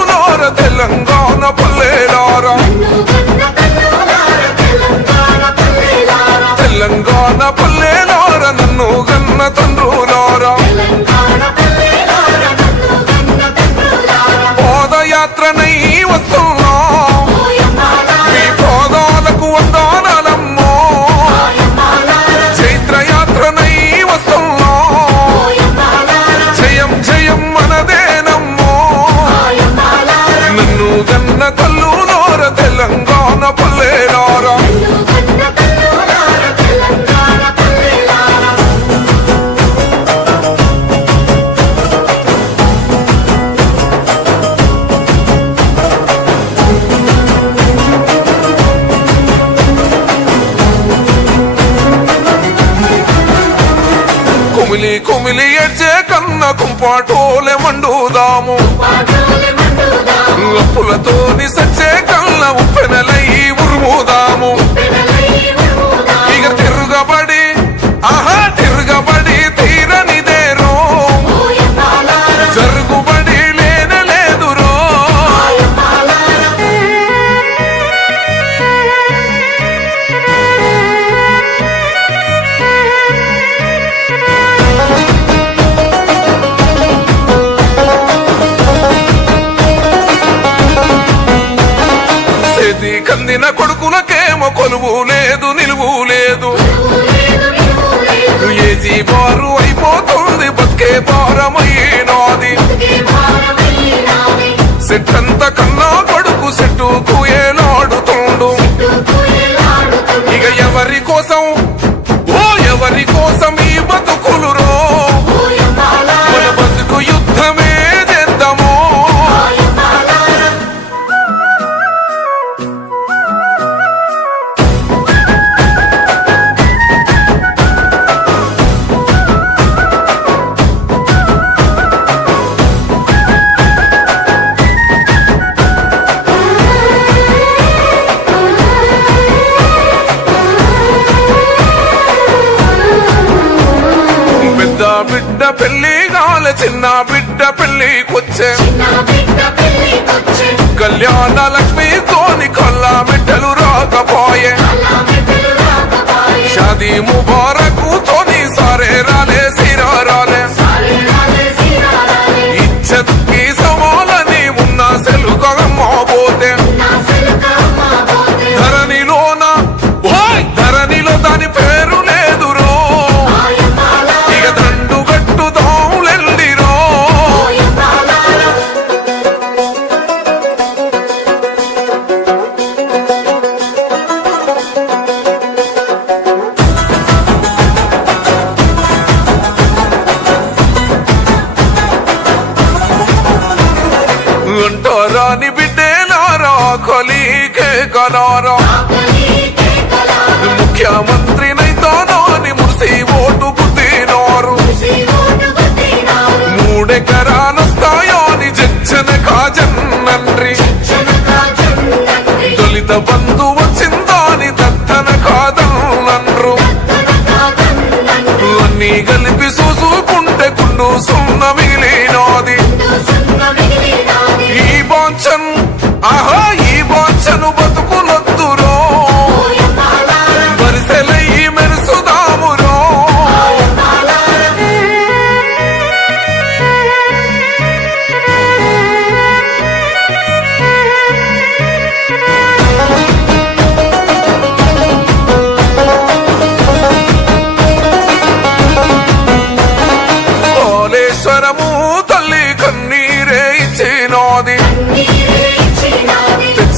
కన్నులార తెలంగాణ పల్లెలార. తెలంగాణ పల్లెలార. నన్ను గన్న తండ్రులారా. కుమిలి కుమిలి ఎడ్చే కన్న కుంపాటోలే మండుదాము. అప్పులతో సచ్చే కన్న ఉప్పెనల పనులకేమో కొలువు లేదు నిలువు లేదు. ఏజీ బారు అయిపోతుంది బతికే భారం బిడ్డ పెళ్ళి కాల చిన్న బిడ్డ పెళ్ళికొచ్చే కళ్యాణ లక్ష్మి తోని కొల్లా బిడ్డ నారాయణ ముఖ్యమంత్రి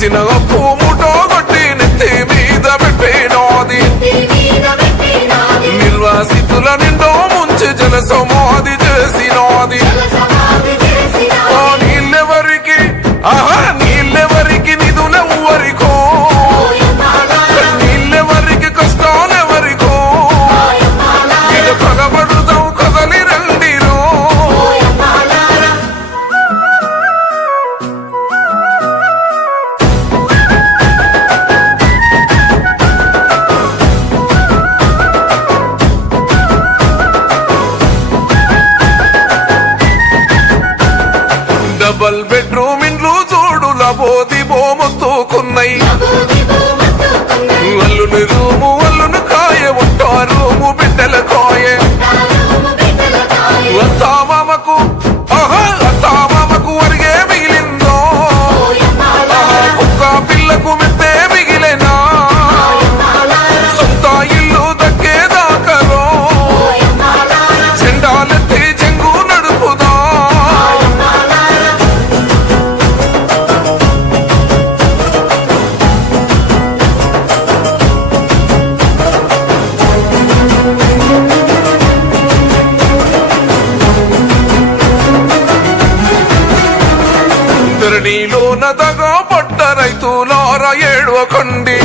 చేసిన భూముటో కొట్టి నెత్తి మీద పెట్టేనోది. నిర్వాసితుల నిండో ముంచి జల సమాధి ధరణిలో నదగా పట్ట రైతులార ఏడవకండి.